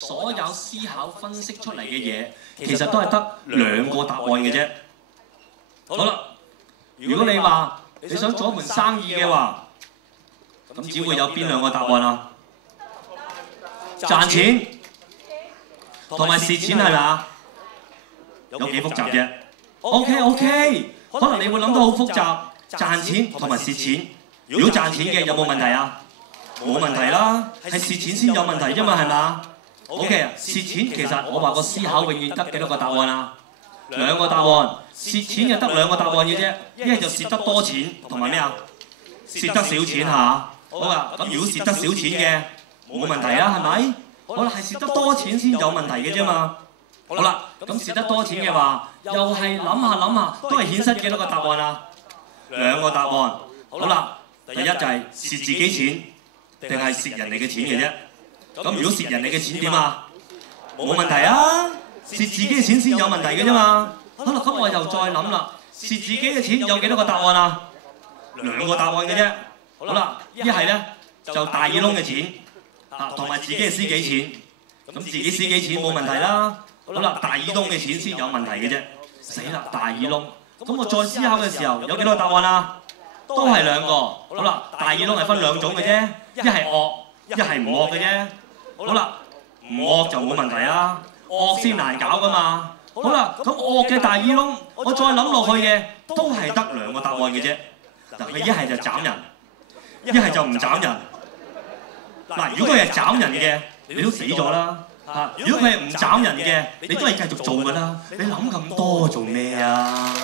所有思考分析出嚟嘅嘢，其實都係得兩個答案嘅啫。好啦，如果你話你想做一盤生意嘅話，咁只會有邊兩個答案啊？賺錢同埋蝕錢係咪啊？有幾複雜啫 ？OK， 可能你會諗到好複雜，賺錢同埋蝕錢。如果賺錢嘅有冇問題啊？冇問題啦，係蝕錢先有問題啫嘛，係咪？OK 啊，蝕錢其實我話個思考永遠得幾多個答案啊？兩個答案，蝕錢就得兩個答案嘅啫，一係就蝕得多錢，同埋咩啊？蝕得少錢嚇。好啦，咁如果蝕得少錢嘅冇問題啦，係咪？好啦，係蝕得多錢先有問題嘅啫嘛。好啦，咁蝕得多錢嘅話，又係諗下，都係衍生幾多個答案啊？兩個答案。好啦，第一就係蝕自己錢，定係蝕人哋嘅錢嘅啫。咁如果蝕人哋嘅錢點啊？冇問題啊，蝕自己嘅錢先有問題嘅啫嘛。好啦，咁我又再諗啦，蝕自己嘅錢有幾多個答案啊？兩個答案嘅啫。好啦，一係咧就大耳窿嘅錢，同埋自己嘅私己錢。咁自己私己錢冇問題啦。好啦，大耳窿嘅錢先有問題嘅啫。死啦，大耳窿。咁我再思考嘅時候有幾多個答案啊？都係兩個。好啦，大耳窿係分兩種嘅啫，一係惡，一係唔惡嘅啫。好啦，唔惡就冇問題啦，惡先難搞噶嘛。好啦，咁惡嘅大耳窿，我再諗落去嘅都係得兩個答案嘅啫。嗱，佢一係就斬人，一係就唔斬人。嗱，如果佢係斬人嘅，你都死咗啦。如果佢係唔斬人嘅，你都係繼續做噶啦。你諗咁多做咩啊？